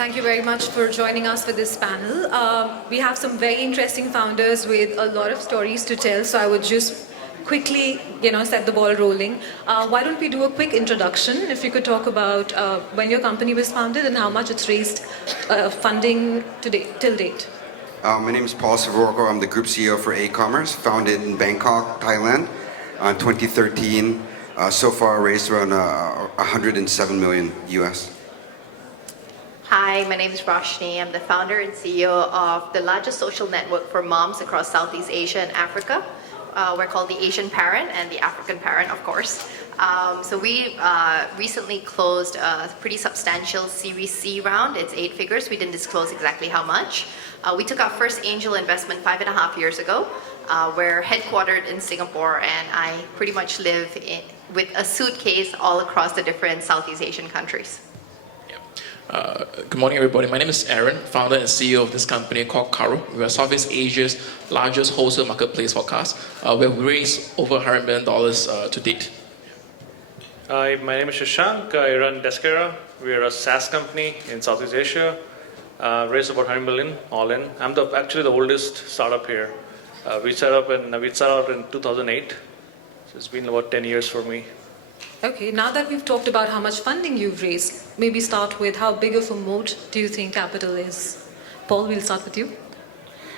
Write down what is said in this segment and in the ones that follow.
Thank you very much for joining us for this panel. We have some very interesting founders with a lot of stories to tell, so I would just quickly, set the ball rolling. Why don't we do a quick introduction? If you could talk about when your company was founded and how much it's raised funding till date. My name is Paul Savorko. I'm the Group CEO for A-Commerce, founded in Bangkok, Thailand in 2013. So far raised around 107 million US. Hi, my name is Roshni. I'm the founder and CEO of the largest social network for moms across Southeast Asia and Africa. We're called the Asian Parent and the African Parent, of course. So we recently closed a pretty substantial Series C round. It's 8 figures. We didn't disclose exactly how much. We took our first angel investment 5.5 years ago. We're headquartered in Singapore, and I pretty much live with a suitcase all across the different Southeast Asian countries. Good morning, everybody. My name is Aaron, founder and CEO of this company called Karo. We are Southeast Asia's largest wholesale marketplace for cars. We have raised over $100 million to date. Hi, my name is Shashank. I run Deskera. We are a SaaS company in Southeast Asia. Raised about 100 million all in. I'm actually the oldest startup here. We started out in 2008. So it's been about 10 years for me. Okay, now that we've talked about how much funding you've raised, maybe start with how big of a moat do you think capital is? Paul, we'll start with you.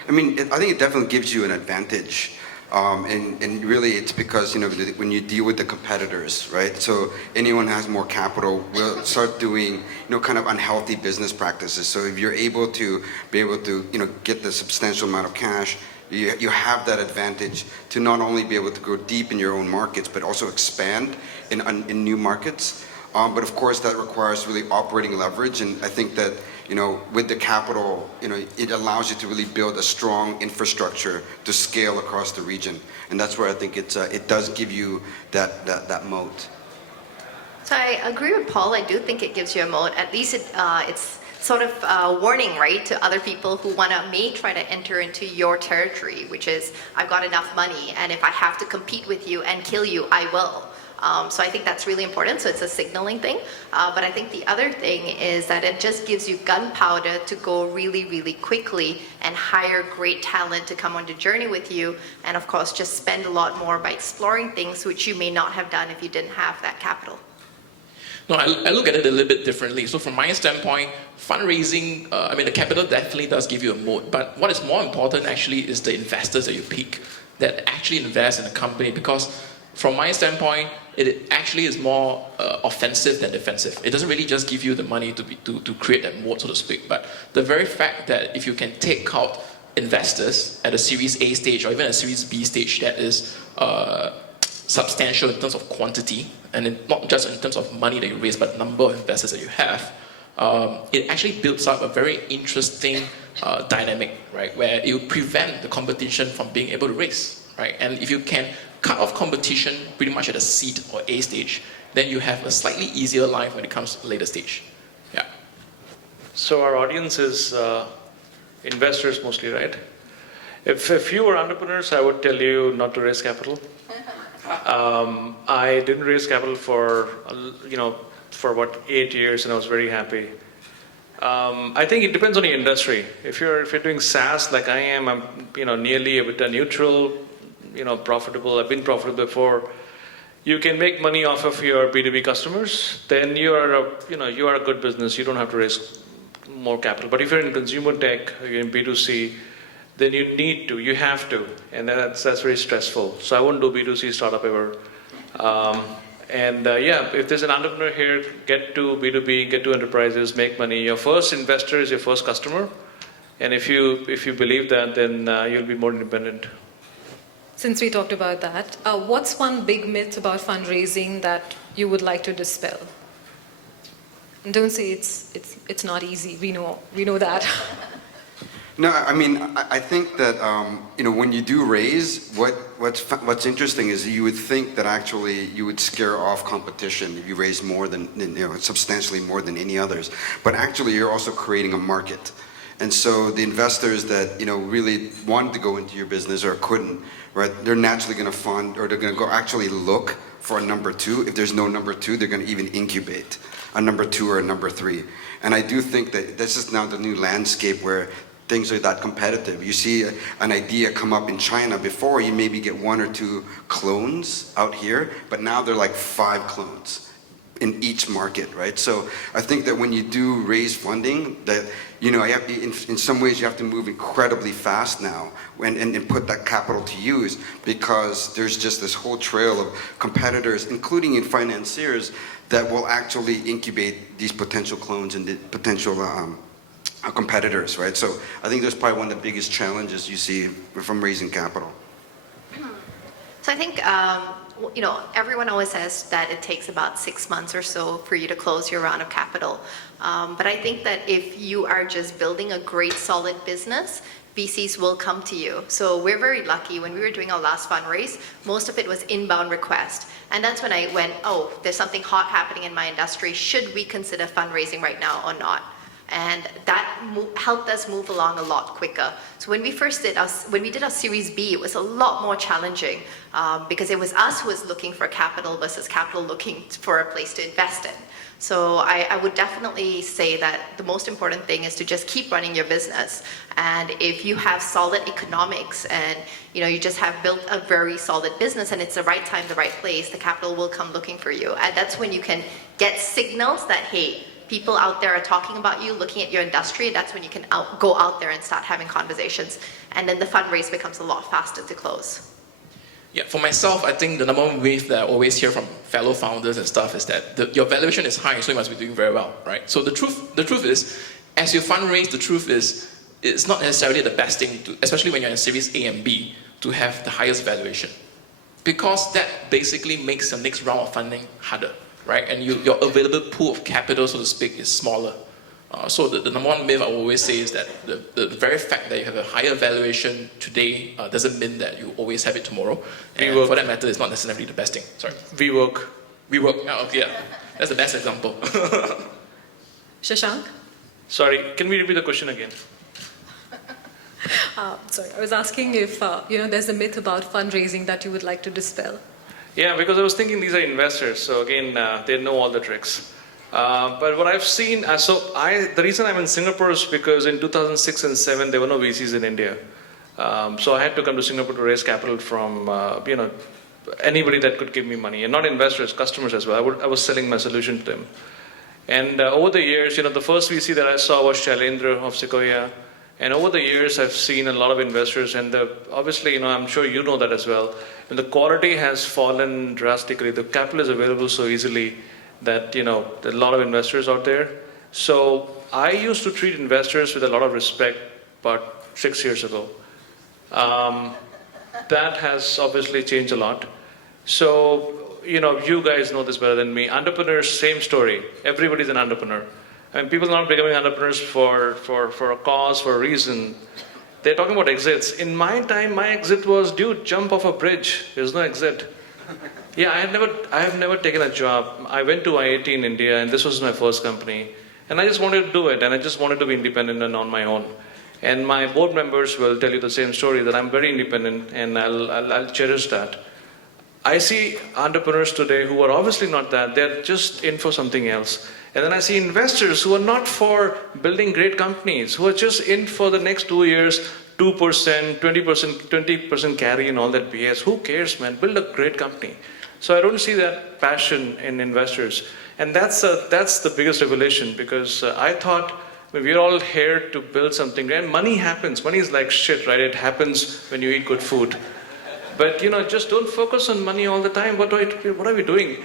I mean, I think it definitely gives you an advantage. And really it's because, when you deal with the competitors, right? So anyone has more capital will start doing, kind of unhealthy business practices. So if you're able to get the substantial amount of cash, you have that advantage to not only be able to go deep in your own markets, but also expand in new markets. But of course, that requires really operating leverage. And I think that, with the capital, it allows you to really build a strong infrastructure to scale across the region. And that's where I think it does give you that moat. So I agree with Paul. I do think it gives you a moat. At least it's sort of a warning, right, to other people who may try to enter into your territory, which is, I've got enough money, and if I have to compete with you and kill you, I will. So I think that's really important. So it's a signaling thing. But I think the other thing is that it just gives you gunpowder to go really, really quickly and hire great talent to come on the journey with you. And of course, just spend a lot more by exploring things which you may not have done if you didn't have that capital. No, I look at it a little bit differently. So from my standpoint, fundraising, the capital definitely does give you a moat. But what is more important actually is the investors that you pick that actually invest in the company. Because from my standpoint, it actually is more offensive than defensive. It doesn't really just give you the money to create that moat, so to speak. But the very fact that if you can take out investors at a Series A stage or even a Series B stage that is substantial in terms of quantity, and not just in terms of money that you raise, but number of investors that you have, it actually builds up a very interesting dynamic, right, where it will prevent the competition from being able to raise, right? And if you can cut off competition pretty much at a seed or A stage, then you have a slightly easier life when it comes to later stage. Yeah. So our audience is investors mostly, right? If you were entrepreneurs, I would tell you not to raise capital. I didn't raise capital for about 8 years, and I was very happy. I think it depends on the industry. If you're doing SaaS like I am, I'm nearly EBITDA neutral, profitable. I've been profitable before. You can make money off of your B2B customers. Then you are a good business. You don't have to raise more capital. But if you're in consumer tech, you're in B2C, then you have to, and that's very stressful. So I wouldn't do B2C startup ever. If there's an entrepreneur here, get to B2B, get to enterprises, make money. Your first investor is your first customer, and if you believe that, then you'll be more independent. Since we talked about that, what's one big myth about fundraising that you would like to dispel? And don't say it's not easy. We know that. No, I think that when you do raise, what's interesting is you would think that actually you would scare off competition if you raise more than substantially more than any others. But actually, you're also creating a market. And so the investors that really wanted to go into your business or couldn't, right? They're naturally going to fund, or they're going to go actually look for a number two. If there's no number two, they're going to even incubate. a number 2 or a number 3. And I do think that this is now the new landscape where things are that competitive. You see an idea come up in China. Before, you maybe get 1 or 2 clones out here, but now they're like 5 clones in each market, right? So I think that when you do raise funding, that in some ways you have to move incredibly fast now and put that capital to use, because there's just this whole trail of competitors, including in financiers, that will actually incubate these potential clones and the potential competitors, right? So I think that's probably one of the biggest challenges you see from raising capital. So I think, everyone always says that it takes about 6 months or so for you to close your round of capital. But I think that if you are just building a great, solid business, VCs will come to you. So we're very lucky. When we were doing our last fundraise, most of it was inbound request. And that's when I went, oh, there's something hot happening in my industry. Should we consider fundraising right now or not? And that helped us move along a lot quicker. So when we did our Series B, it was a lot more challenging because it was us who was looking for capital versus capital looking for a place to invest in. So I would definitely say that the most important thing is to just keep running your business. And if you have solid economics and you just have built a very solid business and it's the right time, the right place, the capital will come looking for you. And that's when you can get signals that, hey, people out there are talking about you, looking at your industry. That's when you can go out there and start having conversations. And then the fundraise becomes a lot faster to close. Yeah, for myself, I think the number one wave that I always hear from fellow founders and stuff is that your valuation is high, so you must be doing very well, right? So the truth is, as you fundraise, the truth is, it's not necessarily the best thing to, especially when you're in Series A and B, to have the highest valuation, because that basically makes the next round of funding harder, right? And your available pool of capital, so to speak, is smaller. So the number one myth I always say is that the very fact that you have a higher valuation today doesn't mean that you always have it tomorrow. And for that matter, it's not necessarily the best thing. Sorry. WeWork. Oh, yeah. That's the best example. Shashank? Sorry, can we repeat the question again? Sorry, I was asking if there's a myth about fundraising that you would like to dispel. Yeah, because I was thinking these are investors, so again, they know all the tricks. But what I've seen, the reason I'm in Singapore is because in 2006 and 2007 there were no VCs in India. So I had to come to Singapore to raise capital from anybody that could give me money, and not investors, customers as well. I was selling my solution to them. And over the years, the first VC that I saw was Shailendra of Sequoia. And over the years, I've seen a lot of investors, and obviously, I'm sure you know that as well. And the quality has fallen drastically. The capital is available so easily that there are a lot of investors out there. So I used to treat investors with a lot of respect about 6 years ago. That has obviously changed a lot. So you guys know this better than me. Entrepreneurs, same story. Everybody's an entrepreneur. And people are not becoming entrepreneurs for a cause, for a reason. They're talking about exits. In my time, my exit was, dude, jump off a bridge. There's no exit. Yeah, I have never taken a job. I went to IIT in India, and this was my first company. And I just wanted to do it, and I just wanted to be independent and on my own. And my board members will tell you the same story, that I'm very independent, and I'll cherish that. I see entrepreneurs today who are obviously not that. They're just in for something else. And then I see investors who are not for building great companies, who are just in for the next 2 years, 2%, 20% carry and all that BS. Who cares, man? Build a great company. So I don't see that passion in investors. And that's the biggest revelation, because I thought we're all here to build something. And money happens. Money is like shit, right? It happens when you eat good food. But, just don't focus on money all the time. What are we doing?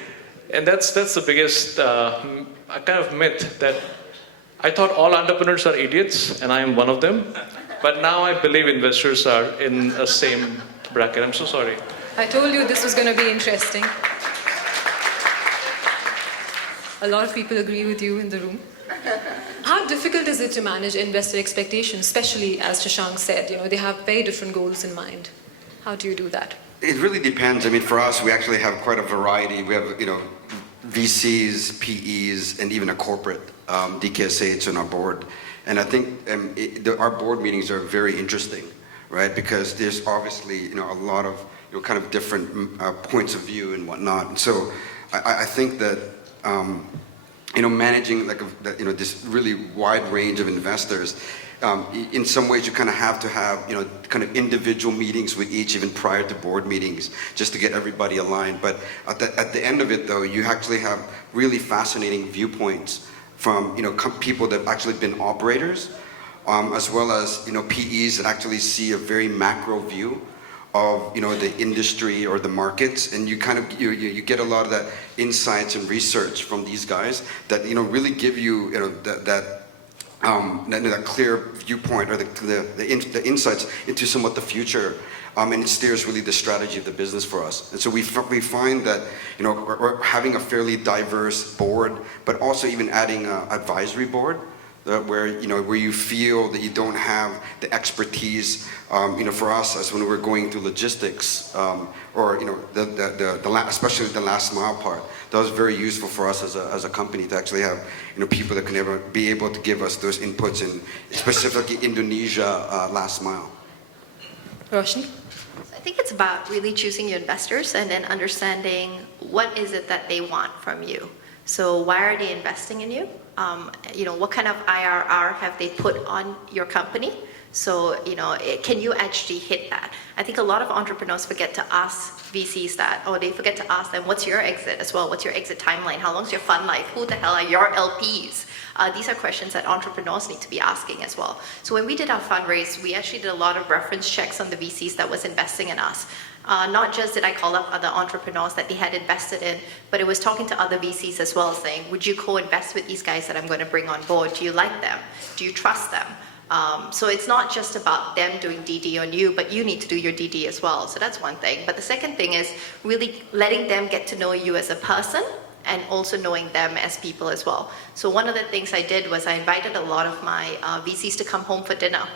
And that's the biggest kind of myth, that I thought all entrepreneurs are idiots, and I am one of them. But now I believe investors are in the same bracket. I'm so sorry. I told you this was going to be interesting. A lot of people agree with you in the room. How difficult is it to manage investor expectations, especially, as Shashank said, they have very different goals in mind? How do you do that? It really depends. I mean, for us, we actually have quite a variety. We have, VCs, PEs, and even a corporate DKSH on our board. And I think our board meetings are very interesting, right? Because there's obviously, a lot of, kind of different points of view and whatnot. And so I think that managing like this really wide range of investors, in some ways you kind of have to have kind of individual meetings with each, even prior to board meetings, just to get everybody aligned. But at the end of it, though, you actually have really fascinating viewpoints from people that have actually been operators, as well as PEs that actually see a very macro view of the industry or the markets, and you kind of you get a lot of that insights and research from these guys that really give you that clear viewpoint, or the insights into somewhat the future, and it steers really the strategy of the business for us. And so we find that we're having a fairly diverse board, but also even adding an advisory board, where you feel that you don't have the expertise. For us, as when we're going through logistics, or especially the last mile part, that was very useful for us as a company to actually have people that can ever be able to give us those inputs in specifically Indonesia last mile. Roshni? I think it's about really choosing your investors and then understanding what is it that they want from you. So why are they investing in you? What kind of IRR have they put on your company? So, can you actually hit that? I think a lot of entrepreneurs forget to ask VCs that, or they forget to ask them, what's your exit as well? What's your exit timeline? How long's your fund life? Who the hell are your LPs? These are questions that entrepreneurs need to be asking as well. So when we did our fundraise, we actually did a lot of reference checks on the VCs that was investing in us. Not just did I call up other entrepreneurs that they had invested in, but it was talking to other VCs as well, saying, would you co-invest with these guys that I'm going to bring on board? Do you like them? Do you trust them? So it's not just about them doing DD on you, but you need to do your DD as well. So that's one thing. But the second thing is really letting them get to know you as a person, and also knowing them as people as well. So one of the things I did was I invited a lot of my VCs to come home for dinner.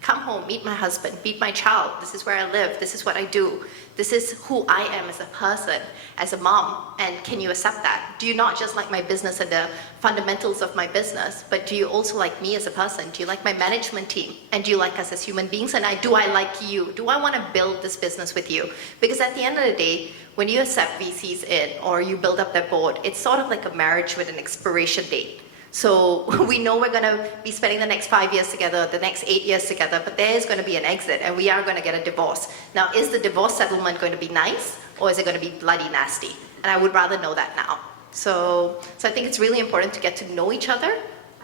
Come home, meet my husband, meet my child. This is where I live. This is what I do. This is who I am as a person, as a mom. And can you accept that? Do you not just like my business and the fundamentals of my business, but do you also like me as a person? Do you like my management team? And do you like us as human beings? And do I like you? Do I want to build this business with you? Because at the end of the day, when you accept VCs in or you build up that board, it's sort of like a marriage with an expiration date. So we know we're going to be spending the next 5 years together, the next 8 years together, but there is going to be an exit and we are going to get a divorce. Now, is the divorce settlement going to be nice or is it going to be bloody nasty? And I would rather know that now. So I think it's really important to get to know each other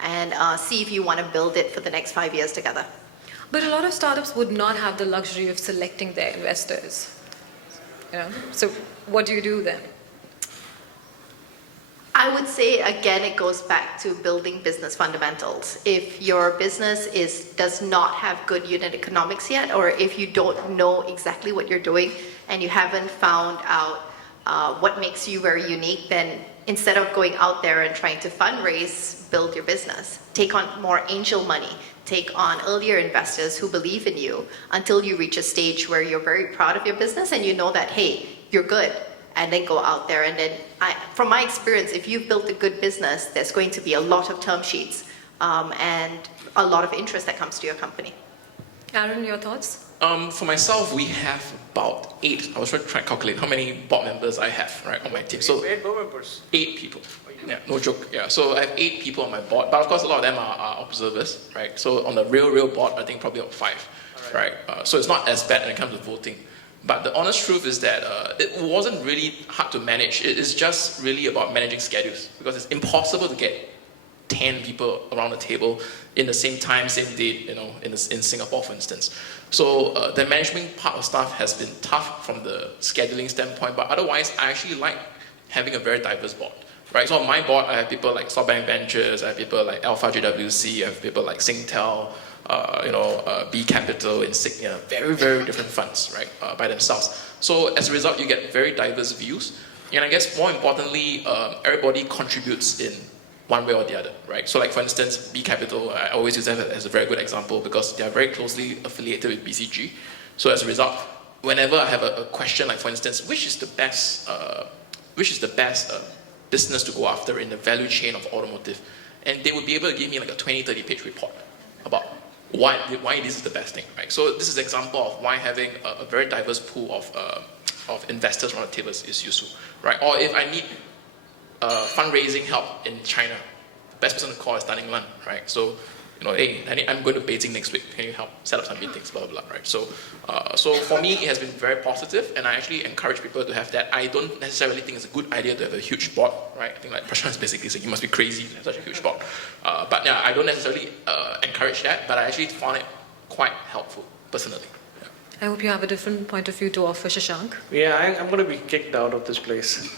and see if you want to build it for the next 5 years together. But a lot of startups would not have the luxury of selecting their investors. So what do you do then? I would say, again, it goes back to building business fundamentals. If your business does not have good unit economics yet, or if you don't know exactly what you're doing and you haven't found out what makes you very unique, then instead of going out there and trying to fundraise, build your business. Take on more angel money. Take on earlier investors who believe in you until you reach a stage where you're very proud of your business and you know that, hey, you're good. And then go out there. And then, from my experience, if you've built a good business, there's going to be a lot of term sheets and a lot of interest that comes to your company. Aaron, your thoughts? For myself, we have about 8. I was trying to calculate how many board members I have on my team. So 8 board members. 8 people. Yeah, no joke. Yeah, so I have 8 people on my board, but of course a lot of them are observers, right? So on the real board, I think probably about 5, right? So it's not as bad when it comes to voting. But the honest truth is that it wasn't really hard to manage. It is just really about managing schedules, because it's impossible to get 10 people around the table in the same time, same date, in Singapore, for instance. So the management part of stuff has been tough from the scheduling standpoint, but otherwise, I actually like having a very diverse board, right? So on my board, I have people like Softbank Ventures, I have people like Alpha JWC, I have people like Singtel, B Capital, Insignia, very, very different funds, right, by themselves. So as a result, you get very diverse views. And I guess more importantly, everybody contributes in one way or the other, right? So like for instance, B Capital, I always use that as a very good example because they are very closely affiliated with BCG. So as a result, whenever I have a question, like for instance, which is the best business to go after in the value chain of automotive, and they would be able to give me like a 20-30 page report about why this is the best thing, right? So this is an example of why having a very diverse pool of investors around the table is useful, right? Or if I need fundraising help in China. The best person to call is Tan Eng Lan, right? So, hey, I'm going to Beijing next week. Can you help set up some meetings, blah, blah, blah, right? So, so for me, it has been very positive, and I actually encourage people to have that. I don't necessarily think it's a good idea to have a huge board, right? I think like Prashant is basically saying you must be crazy to have such a huge board. But yeah, I don't necessarily encourage that, but I actually found it quite helpful, personally. I hope you have a different point of view to offer, Shashank. Yeah, I'm going to be kicked out of this place.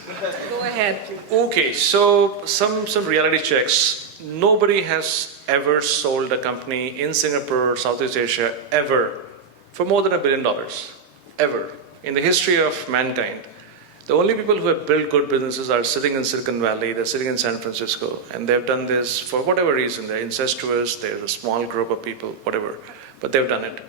Go ahead. Okay, so some reality checks. Nobody has ever sold a company in Singapore or Southeast Asia ever for more than $1 billion. Ever. In the history of mankind. The only people who have built good businesses are sitting in Silicon Valley, they're sitting in San Francisco, and they've done this for whatever reason. They're incestuous, they're a small group of people, whatever. But they've done it.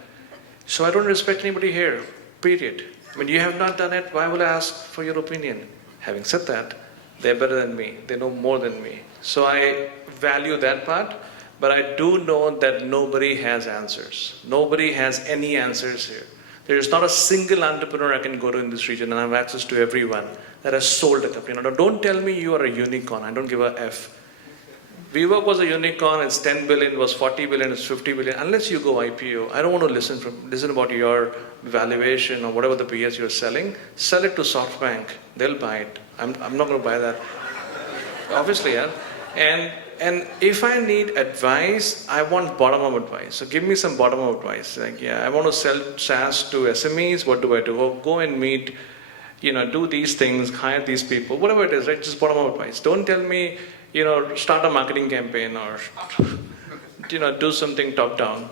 So I don't respect anybody here, period. When you have not done it, why will I ask for your opinion? Having said that, they're better than me. They know more than me. So I value that part, but I do know that nobody has answers. Nobody has any answers here. There is not a single entrepreneur I can go to in this region and I have access to everyone that has sold a company. Now, don't tell me you are a unicorn. I don't give a F. WeWork was a unicorn, it's 10 billion, it was 40 billion, it's 50 billion. Unless you go IPO, I don't want to listen about your valuation or whatever the BS you're selling. Sell it to Softbank, they'll buy it. I'm not going to buy that. Obviously, yeah. And if I need advice, I want bottom-up advice. So give me some bottom-up advice. Like, yeah, I want to sell SaaS to SMEs, what do I do? Oh, go and meet, do these things, hire these people, whatever it is, right? Just bottom-up advice. Don't tell me, start a marketing campaign or, do something top-down.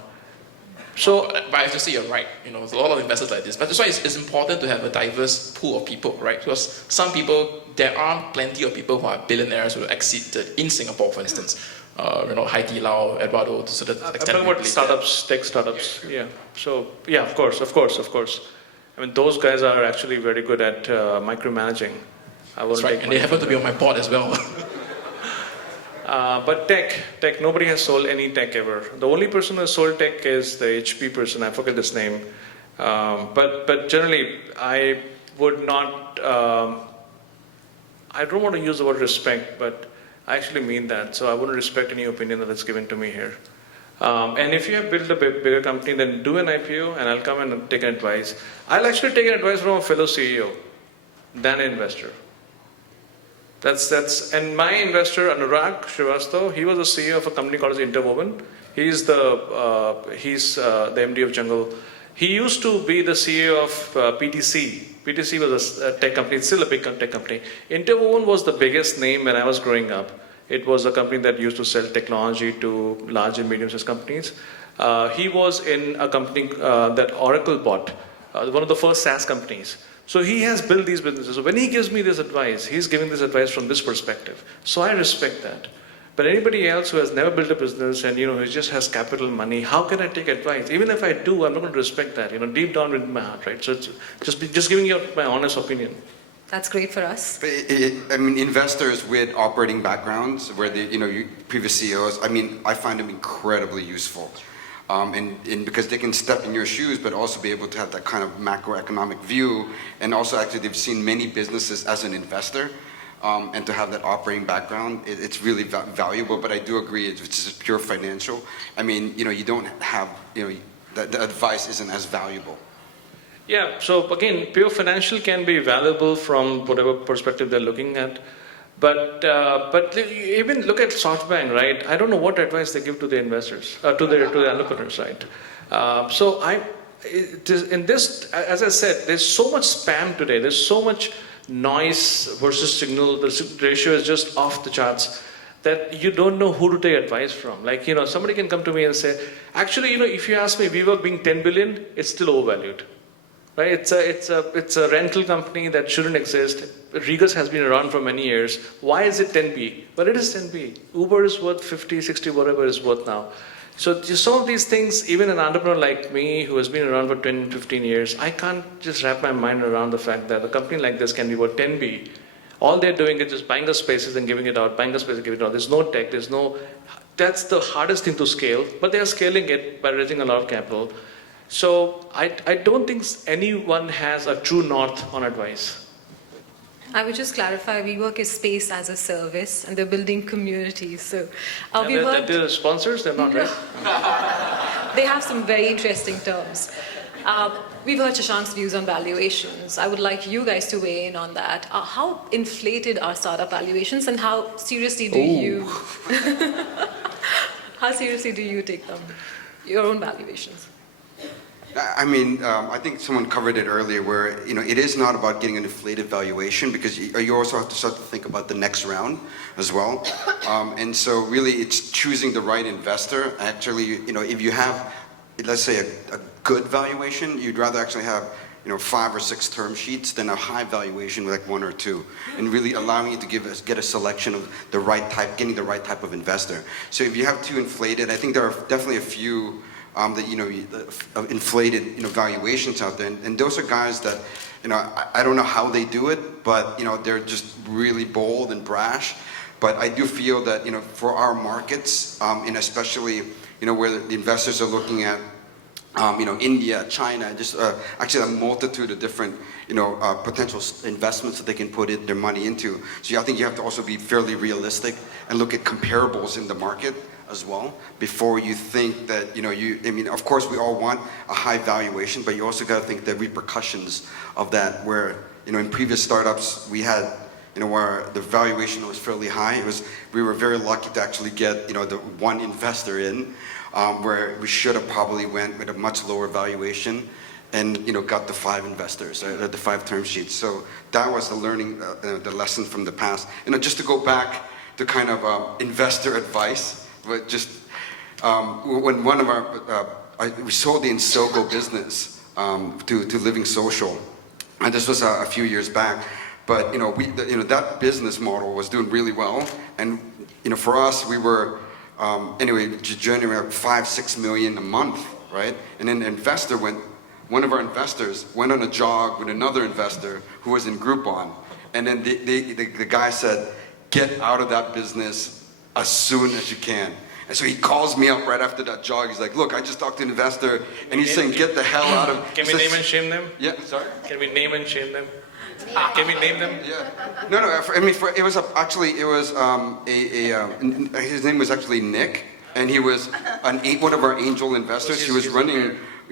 So, but I have to say you're right. There's a lot of investors like this. But that's why it's important to have a diverse pool of people, right? Because some people, there are plenty of people who are billionaires who exceeded in Singapore, for instance. Hai Di Lao, Eduardo, to sort of extent. I'm talking about startups, tech startups. Yeah. So, yeah, of course. I mean, those guys are actually very good at micromanaging. That's right, and they happen to be on my board as well. But tech, nobody has sold any tech ever. The only person who has sold tech is the HP person, I forget his name. But generally, I would not, I don't want to use the word respect, but I actually mean that. So I wouldn't respect any opinion that is given to me here. And if you have built a bigger company, then do an IPO and I'll come and take an advice. I'll actually take an advice from a fellow CEO than an investor. And my investor, Anurag Srivastav, he was the CEO of a company called Interwoven. He's the MD of Jungle. He used to be the CEO of PTC. PTC was a tech company. It's still a big tech company. Interwoven was the biggest name when I was growing up. It was a company that used to sell technology to large and medium-sized companies. He was in a company that Oracle bought, one of the first SaaS companies. So he has built these businesses. So when he gives me this advice, he's giving this advice from this perspective. So I respect that. But anybody else who has never built a business and who just has capital money, how can I take advice? Even if I do, I'm not going to respect that. Deep down in my heart, right? So it's just giving you my honest opinion. That's great for us. Investors with operating backgrounds, where previous CEOs, I find them incredibly useful. And because they can step in your shoes, but also be able to have that kind of macroeconomic view, and also actually they've seen many businesses as an investor, and to have that operating background, it's really valuable. But I do agree, it's just pure financial. You don't have, the advice isn't as valuable. Yeah, so again, pure financial can be valuable from whatever perspective they're looking at. But even look at Softbank, right? I don't know what advice they give to the investors, to the entrepreneurs, right? In this, as I said, there's so much spam today. There's so much noise versus signal. The ratio is just off the charts that you don't know who to take advice from. Like, somebody can come to me and say, actually, if you ask me, WeWork being 10 billion, it's still overvalued. Right? It's a rental company that shouldn't exist. Regus has been around for many years. Why is it 10B? Well, it is 10B. Uber is worth 50, 60, whatever it's worth now. So just some of these things, even an entrepreneur like me who has been around for 10, 15 years, I can't just wrap my mind around the fact that a company like this can be worth 10B. All they're doing is just buying the spaces and giving it out, buying the spaces and giving it out. There's no tech, that's the hardest thing to scale, but they are scaling it by raising a lot of capital. So I don't think anyone has a true north on advice. I would just clarify, WeWork is space as a service, and they're building communities. So And we've heard they're sponsors, they're not, right? they have some very interesting terms. We've heard Shashank's views on valuations. I would like you guys to weigh in on that. How inflated are startup valuations, and how seriously do you how seriously do you take them, your own valuations? I mean, I think someone covered it earlier where, it is not about getting an inflated valuation because you also have to start to think about the next round as well. And so really it's choosing the right investor. Actually, if you have, let's say a good valuation, you'd rather actually have, 5 or 6 term sheets than a high valuation like 1 or 2, and really allowing you to get a selection of the right type, getting the right type of investor. So if you have too inflated, I think there are definitely a few inflated valuations out there, and those are guys that I don't know how they do it, but they're just really bold and brash. But I do feel that for our markets, and especially where the investors are looking at India, China, just actually a multitude of different potential investments that they can put their money into. So I think you have to also be fairly realistic and look at comparables in the market as well before you think that of course we all want a high valuation, but you also got to think the repercussions of that, where in previous startups we had where the valuation was fairly high. We were very lucky to actually get the one investor in, where we should have probably went with a much lower valuation and got the 5 investors, the 5 term sheets. So that was the learning, the lesson from the past. Just to go back to kind of investor advice. But just when one of we sold the Insogo business to Living Social, and this was a few years back. But that business model was doing really well, and for us we were generating 5-6 million a month, right? And then one of our investors went on a jog with another investor who was in Groupon, and then the guy said, "Get out of that business as soon as you can." And so he calls me up right after that jog. He's like, "Look, I just talked to an investor, and he's saying, get the hell out of..." Can we name and shame them? Yeah, sorry? Can we name and shame them? Can we name them? Yeah. No, I mean, his name was actually Nick, and he was one of our angel investors. He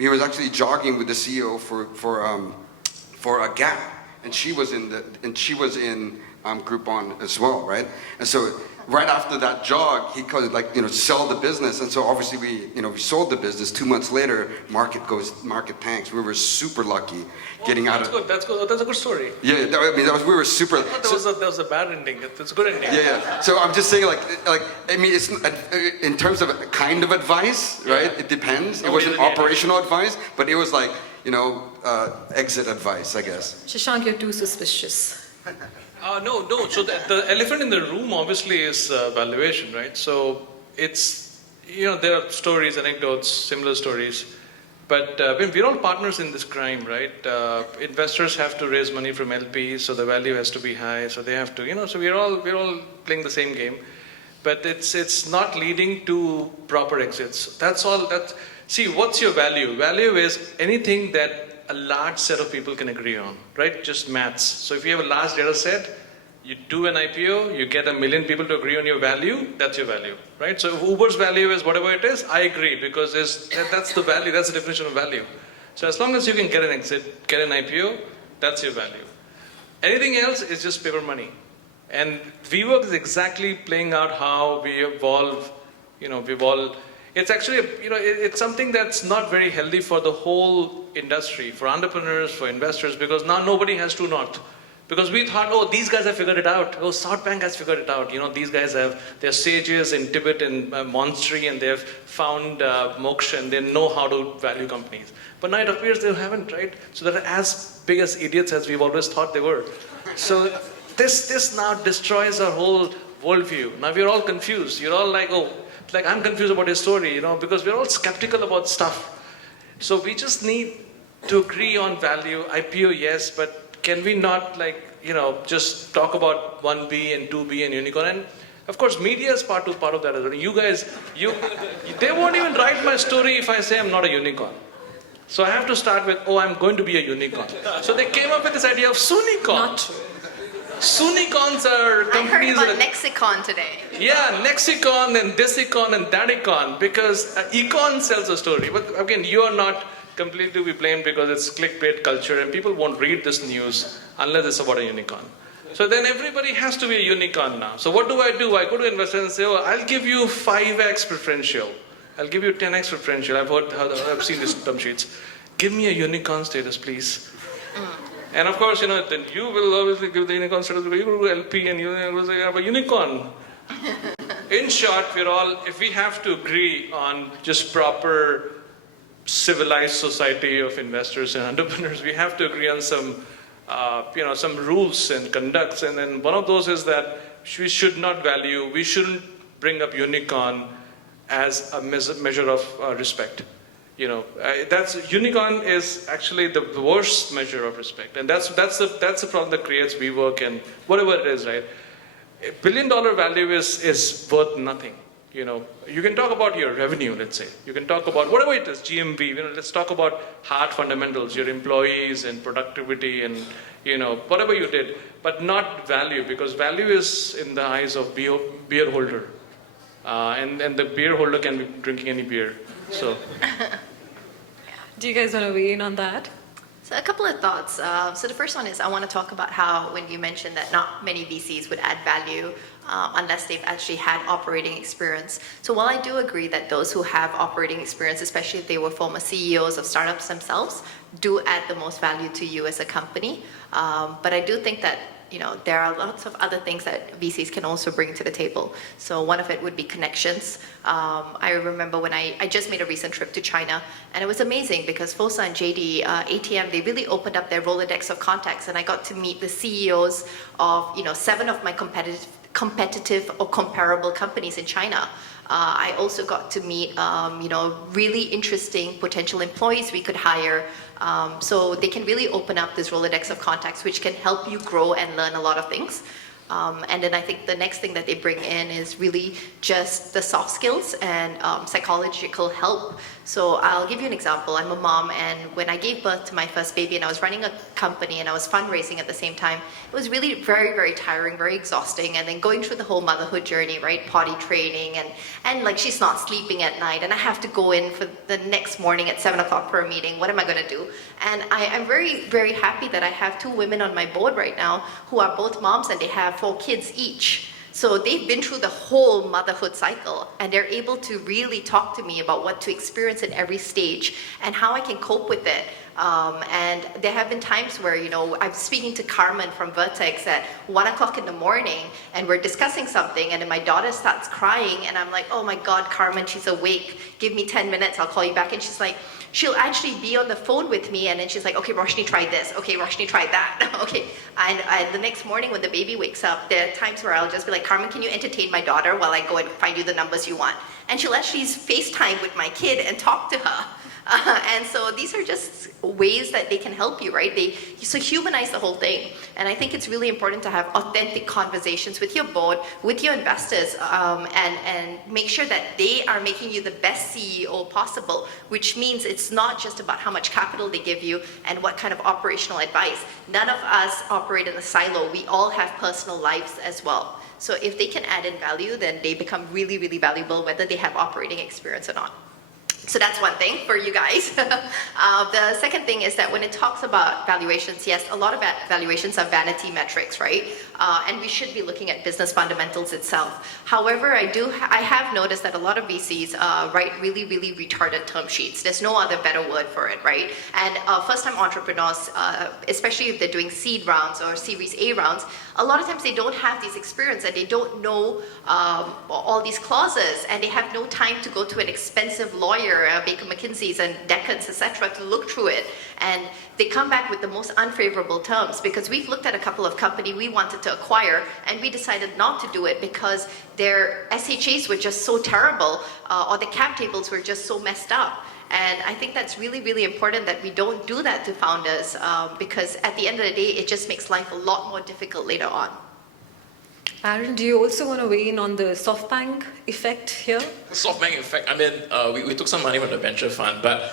was actually jogging with the CEO for a Gap, and she was in Groupon as well, right? And so right after that jog, he could sell the business, and so obviously we sold the business. 2 months later, market tanks. We were super lucky getting out of. That's good. That's a good story. Yeah, we were super. I thought that was a bad ending. That's a good ending. Yeah. So I'm just saying, it's in terms of kind of advice, right? It depends. It wasn't operational advice, but it was exit advice, I guess. Shashank, you're too suspicious. No. So the elephant in the room obviously is valuation, right? So it's, there are stories, anecdotes, similar stories. But we're all partners in this crime, right? Investors have to raise money from LPs, so the value has to be high. So they have to, so we're all playing the same game. But it's not leading to proper exits. That's all. See, what's your value? Value is anything that a large set of people can agree on, right? Just maths. So if you have a large data set, you do an IPO, you get 1 million people to agree on your value, that's your value, right? So if Uber's value is whatever it is, I agree, because that's the value, that's the definition of value. So as long as you can get an exit, get an IPO, that's your value. Anything else is just paper money. And WeWork is exactly playing out how we evolve, it's actually, it's something that's not very healthy for the whole industry, for entrepreneurs, for investors, because now nobody has true north. Because we thought, these guys have figured it out. Softbank has figured it out. These guys they're sages in Tibet and Monastery, and they've found moksha, and they know how to value companies. But now it appears they haven't, right? So they're as big as idiots as we've always thought they were. So this now destroys our whole worldview. Now we're all confused. You're all like, I'm confused about his story, because we're all skeptical about stuff. So we just need to agree on value. IPO, yes, but can we not just talk about 1B and 2B and unicorn? And of course, media is part of that as well. You guys, they won't even write my story if I say I'm not a unicorn. So I have to start with, I'm going to be a unicorn. So they came up with this idea of Sunicorn. Not true. Sunicons are I heard companies about that Nexicon today. yeah, Nexicon and Desicon and Dadicon, because Econ sells a story. But again, you are not completely to be blamed because it's clickbait culture and people won't read this news unless it's about a unicorn. So then everybody has to be a unicorn now. So what do? I go to investors and say, oh, I'll give you 5x preferential. I'll give you 10x preferential. I've seen these term sheets. Give me a unicorn status, please. And of course, then you will obviously give the unicorn status because you go to LP and you will say, I have a unicorn. In short, if we have to agree on just proper civilized society of investors and entrepreneurs, we have to agree on some rules and conducts. And then one of those is that we shouldn't bring up unicorn as a measure of respect. Unicorn is actually the worst measure of respect, and that's the problem that creates WeWork and whatever it is, right? $1 billion value is worth nothing. You can talk about your revenue, let's say. You can talk about whatever it is, GMV. Let's talk about hard fundamentals, your employees and productivity and whatever you did, but not value, because value is in the eyes of beer holder, and the beer holder can be drinking any beer. So. Do you guys want to weigh in on that? So a couple of thoughts. So the first one is I want to talk about how when you mentioned that not many VCs would add value unless they've actually had operating experience. So while I do agree that those who have operating experience, especially if they were former CEOs of startups themselves, do add the most value to you as a company. But I do think that there are lots of other things that VCs can also bring to the table. So one of it would be connections. I remember when I just made a recent trip to China, and it was amazing because Fosa and JD, ATM, they really opened up their Rolodex of contacts, and I got to meet the CEOs of 7 of my competitive or comparable companies in China. I also got to meet really interesting potential employees we could hire. So they can really open up this Rolodex of contacts, which can help you grow and learn a lot of things. And then I think the next thing that they bring in is really just the soft skills and psychological help. So I'll give you an example. I'm a mom, and when I gave birth to my first baby and I was running a company and I was fundraising at the same time, it was really very, very tiring, very exhausting. And then going through the whole motherhood journey, right? Potty training and like she's not sleeping at night and I have to go in for the next morning at 7 o'clock for a meeting. What am I going to do? And I'm very, very happy that I have 2 women on my board right now who are both moms and they have 4 kids each. So they've been through the whole motherhood cycle and they're able to really talk to me about what to experience in every stage and how I can cope with it. And there have been times where, I'm speaking to Carmen from Vertex at 1 o'clock in the morning and we're discussing something and then my daughter starts crying and I'm like, oh my God, Carmen, she's awake. Give me 10 minutes, I'll call you back. And she's like, she'll actually be on the phone with me and then she's like, okay, Roshni, try this. Okay, Roshni, try that. Okay. And the next morning when the baby wakes up, there are times where I'll just be like, Carmen, can you entertain my daughter while I go and find you the numbers you want? And she'll actually FaceTime with my kid and talk to her. And so these are just ways that they can help you, right? So humanize the whole thing. And I think it's really important to have authentic conversations with your board, with your investors, and make sure that they are making you the best CEO possible, which means it's not just about how much capital they give you and what kind of operational advice. None of us operate in a silo. We all have personal lives as well. So if they can add in value, then they become really, really valuable, whether they have operating experience or not. So that's one thing for you guys. The second thing is that when it talks about valuations, yes, a lot of valuations are vanity metrics, right? And we should be looking at business fundamentals itself. However, I have noticed that a lot of VCs write really, really retarded term sheets. There's no other better word for it, right? And first-time entrepreneurs, especially if they're doing seed rounds or Series A rounds, a lot of times they don't have these experience and they don't know all these clauses and they have no time to go to an expensive lawyer, Baker McKinsey's and Deccans, etc., to look through it. And they come back with the most unfavorable terms because we've looked at a couple of companies we wanted to acquire and we decided not to do it because their SHAs were just so terrible or the cap tables were just so messed up. And I think that's really, really important that we don't do that to founders because at the end of the day, it just makes life a lot more difficult later on. Aaron, do you also want to weigh in on the Softbank effect here? Softbank effect, I mean, we took some money from the venture fund, but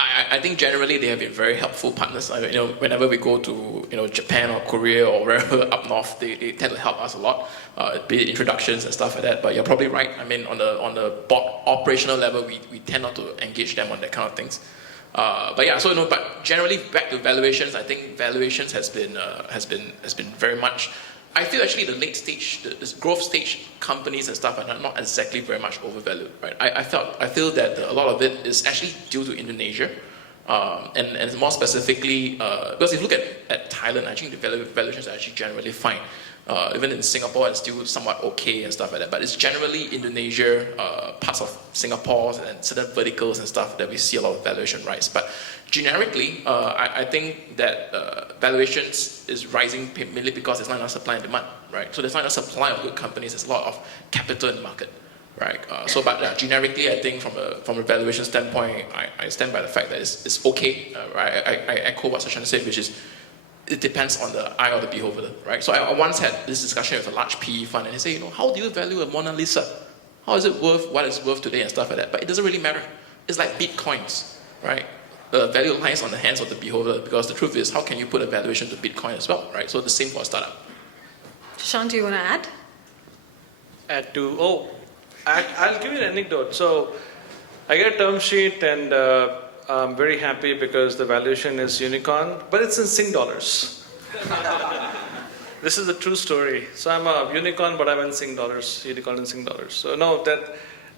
I think generally they have been very helpful partners. I mean, whenever we go to Japan or Korea or wherever up north, they tend to help us a lot, be it introductions and stuff like that. But you're probably right. I mean, on the board operational level, we tend not to engage them on that kind of things. But yeah, so but generally back to valuations, I think valuations has been very much. I feel actually the late stage, the growth stage companies and stuff are not exactly very much overvalued, right? I feel that a lot of it is actually due to Indonesia, and more specifically, because if you look at Thailand, I think the valuations are actually generally fine. Even in Singapore, it's still somewhat okay and stuff like that. But it's generally Indonesia, parts of Singapore, and certain verticals and stuff that we see a lot of valuation rise. But generically, I think that valuations is rising mainly because there's not enough supply and demand, right? So there's not enough supply of good companies. There's a lot of capital in the market, right? But generically, I think from a valuation standpoint, I stand by the fact that it's okay. Right? I echo what Sachin said, which is it depends on the eye of the beholder, right? So I once had this discussion with a large PE fund, and they say, how do you value a Mona Lisa? How is it worth what it's worth today and stuff like that? But it doesn't really matter. It's like Bitcoins, right? The value lies on the hands of the beholder, because the truth is, how can you put a valuation to Bitcoin as well, right? So the same for a startup. Sean, do you want to add? I'll give you an anecdote. So I get a term sheet and I'm very happy because the valuation is unicorn, but it's in Sing dollars. This is a true story. So I'm a unicorn, but I'm in Sing dollars, unicorn in Sing dollars. So no,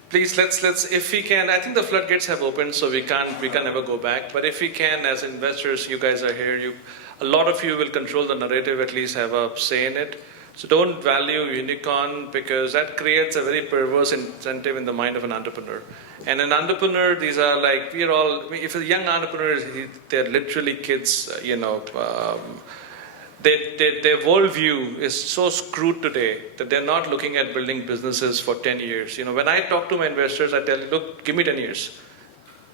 please let's if we can. I think the floodgates have opened, so we can never go back. But if we can, as investors, you guys are here. A lot of you will control the narrative, at least have a say in it. So don't value unicorn, because that creates a very perverse incentive in the mind of an entrepreneur. And an entrepreneur, these are like, if a young entrepreneur, they're literally kids, their worldview is so screwed today that they're not looking at building businesses for 10 years. When I talk to my investors, I tell you, look, give me 10 years.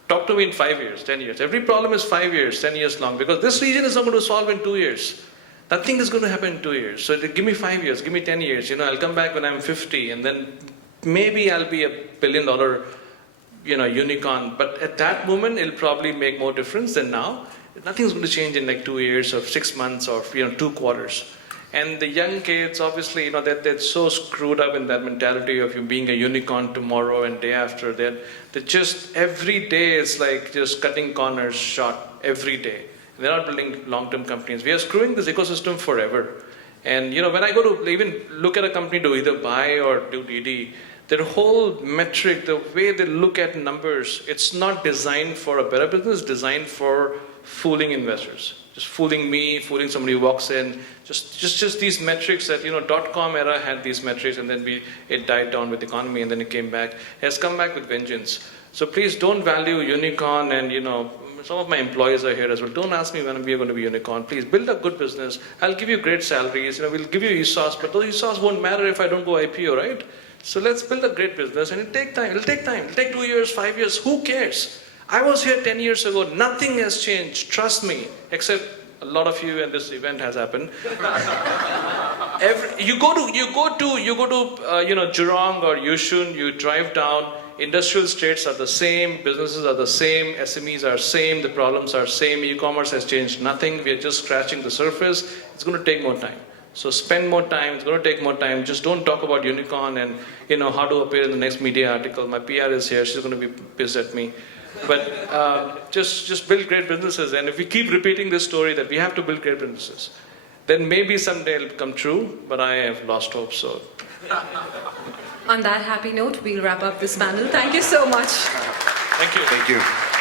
Talk to me in 5 years, 10 years. Every problem is 5 years, 10 years long, because this region is not going to solve in 2 years. Nothing is going to happen in 2 years. So give me 5 years, give me 10 years. I'll come back when I'm 50, and then maybe I'll be $1 billion, unicorn. But at that moment, it'll probably make more difference than now. Nothing's going to change in like 2 years or 6 months or 2 quarters. And the young kids, obviously, they're so screwed up in that mentality of you being a unicorn tomorrow and day after. They're just every day is like just cutting corners short every day. They're not building long-term companies. We are screwing this ecosystem forever. And when I go to even look at a company to either buy or do DD, their whole metric, the way they look at numbers, it's not designed for a better business, it's designed for fooling investors. Just fooling me, fooling somebody who walks in. Just these metrics that, .com era had these metrics, and then it died down with the economy, and then it came back. It has come back with vengeance. So please don't value unicorn, and some of my employees are here as well. Don't ask me when we are going to be unicorn. Please build a good business. I'll give you great salaries. We'll give you ESOPs, but those ESOPs won't matter if I don't go IPO, right? So let's build a great business, and it'll take time. It'll take 2 years, 5 years. Who cares? I was here 10 years ago. Nothing has changed. Trust me, except a lot of you, and this event has happened. You go to Jurong or Yushun. You drive down. Industrial estates are the same, businesses are the same, SMEs are same, the problems are same, e-commerce has changed nothing, we are just scratching the surface. It's going to take more time. So spend more time, it's going to take more time. Just don't talk about unicorn and how to appear in the next media article. My PR is here, she's going to be pissed at me. But just build great businesses, and if we keep repeating this story that we have to build great businesses, then maybe someday it'll come true, but I have lost hope, so. On that happy note, we'll wrap up this panel. Thank you so much. Thank you. Thank you.